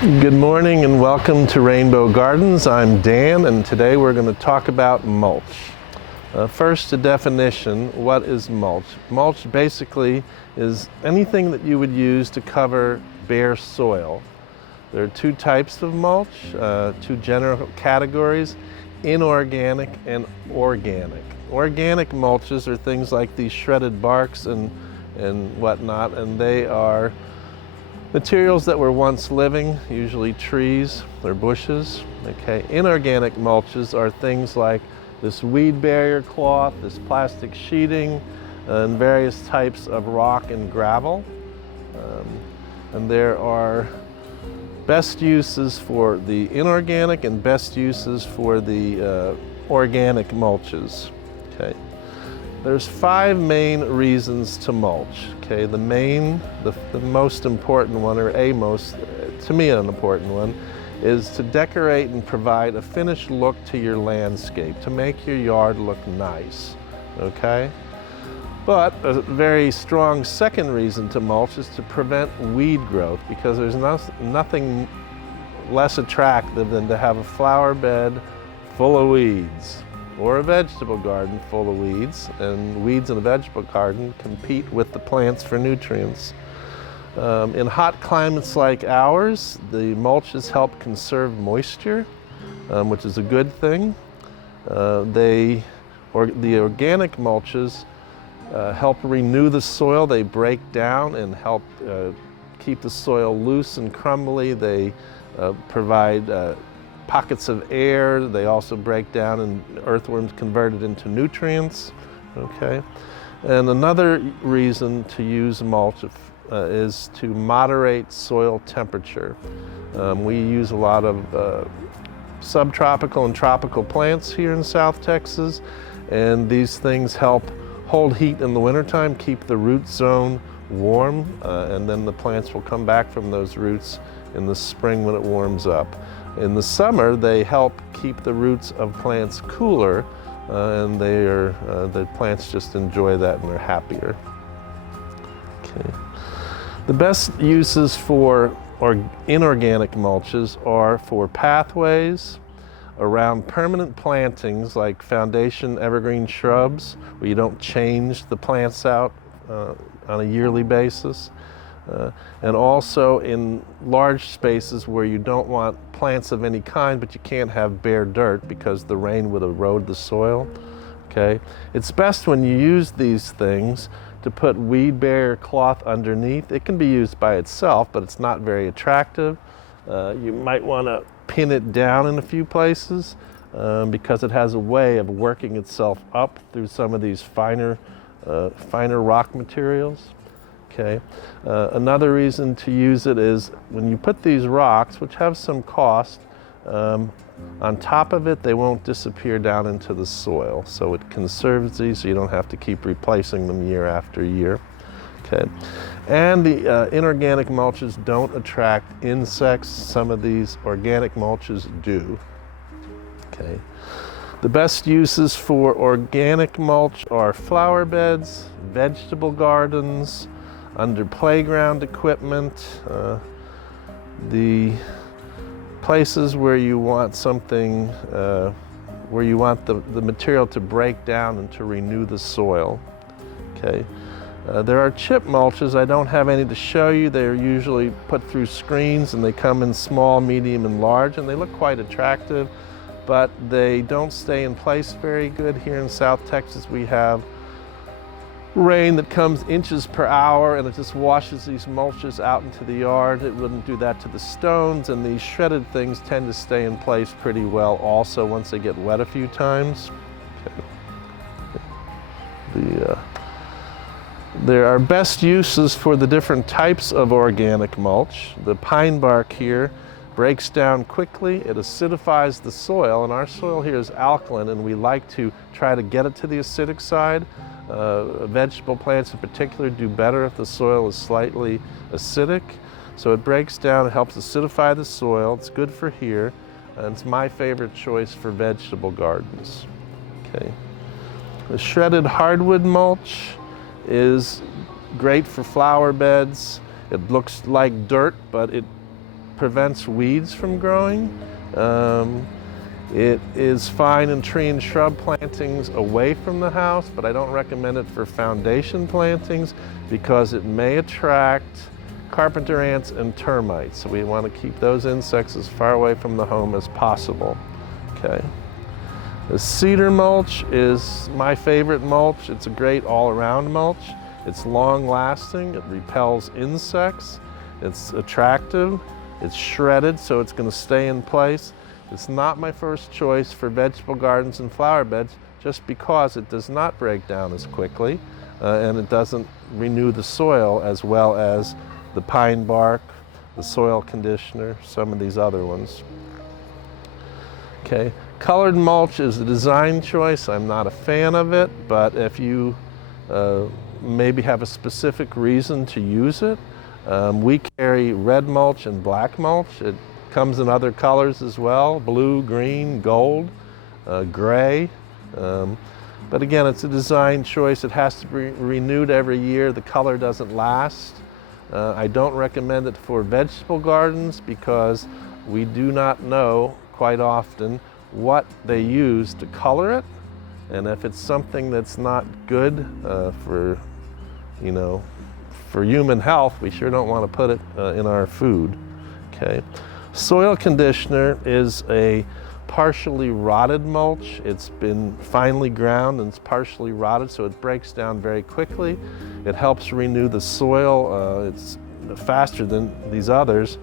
Good morning and welcome to Rainbow Gardens. I'm Dan, and today we're going to talk about mulch. First, a definition. What is mulch? Mulch basically is anything that you would use to cover bare soil. There are two types of mulch, two general categories: inorganic and organic. Organic mulches are things like these shredded barks and whatnot, and they are materials that were once living, usually trees or bushes. Okay. Inorganic mulches are things like this weed barrier cloth, this plastic sheeting, and various types of rock and gravel. And there are best uses for the inorganic and best uses for the organic mulches. Okay. There's five main reasons to mulch. Okay, the most important one, or to me an important one, is to decorate and provide a finished look to your landscape, to make your yard look nice. Okay? But a very strong second reason to mulch is to prevent weed growth, because there's nothing less attractive than to have a flower bed full of weeds, or a vegetable garden full of weeds, and weeds in a vegetable garden compete with the plants for nutrients. In hot climates like ours, the mulches help conserve moisture, which is a good thing. The organic mulches help renew the soil. They break down and help keep the soil loose and crumbly. They provide pockets of air. They also break down and earthworms convert it into nutrients. Okay, and another reason to use mulch is to moderate soil temperature. We use a lot of subtropical and tropical plants here in South Texas, and these things help hold heat in the wintertime, keep the root zone warm, and then the plants will come back from those roots in the spring when it warms up. In the summer, they help keep the roots of plants cooler, and the plants just enjoy that and they're happier. Okay. The best uses for inorganic mulches are for pathways, around permanent plantings like foundation evergreen shrubs, where you don't change the plants out on a yearly basis. And also in large spaces where you don't want plants of any kind, but you can't have bare dirt because the rain would erode the soil. Okay, it's best when you use these things to put weed barrier cloth underneath. It can be used by itself, but it's not very attractive. You might want to pin it down in a few places because it has a way of working itself up through some of these finer rock materials. Okay. Another reason to use it is when you put these rocks, which have some cost, on top of it, they won't disappear down into the soil. So it conserves these so you don't have to keep replacing them year after year. Okay. And the inorganic mulches don't attract insects. Some of these organic mulches do. Okay. The best uses for organic mulch are flower beds, vegetable gardens, under playground equipment, the places where you want something, where you want the material to break down and to renew the soil. Okay. There are chip mulches. I don't have any to show you. They're usually put through screens, and they come in small, medium, and large, and they look quite attractive, but they don't stay in place very good. Here in South Texas, we have rain that comes inches per hour, and it just washes these mulches out into the yard. It wouldn't do that to the stones, and these shredded things tend to stay in place pretty well also once they get wet a few times. Okay. There are best uses for the different types of organic mulch. The pine bark here breaks down quickly. It acidifies the soil, and our soil here is alkaline, and we like to try to get it to the acidic side. Vegetable plants in particular do better if the soil is slightly acidic. So it breaks down, it helps acidify the soil. It's good for here, and it's my favorite choice for vegetable gardens. Okay. The shredded hardwood mulch is great for flower beds. It looks like dirt, but it prevents weeds from growing. It is fine in tree and shrub plantings away from the house, but I don't recommend it for foundation plantings because it may attract carpenter ants and termites. So we want to keep those insects as far away from the home as possible. Okay. The cedar mulch is my favorite mulch. It's a great all-around mulch. It's long-lasting, it repels insects, it's attractive, it's shredded so it's going to stay in place. It's not my first choice for vegetable gardens and flower beds just because it does not break down as quickly and it doesn't renew the soil as well as the pine bark, the soil conditioner, some of these other ones. Okay, colored mulch is a design choice. I'm not a fan of it, but if you maybe have a specific reason to use it, we carry red mulch and black mulch. It comes in other colors as well, blue, green, gold, gray. But again, it's a design choice. It has to be renewed every year. The color doesn't last. I don't recommend it for vegetable gardens because we do not know quite often what they use to color it. And if it's something that's not good for human health, we sure don't want to put it in our food. Okay. Soil conditioner is a partially rotted mulch. It's been finely ground and it's partially rotted, so it breaks down very quickly. It helps renew the soil. It's faster than these others.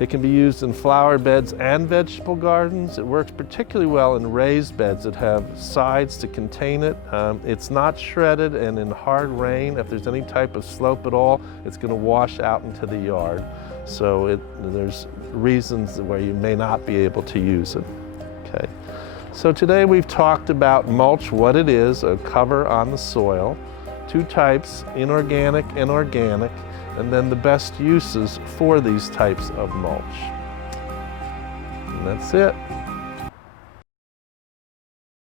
It can be used in flower beds and vegetable gardens. It works particularly well in raised beds that have sides to contain it. It's not shredded, and in hard rain, if there's any type of slope at all, it's going to wash out into the yard. So there's reasons where you may not be able to use it. Okay. So today we've talked about mulch, what it is, a cover on the soil, two types, inorganic and organic, and then the best uses for these types of mulch. And that's it.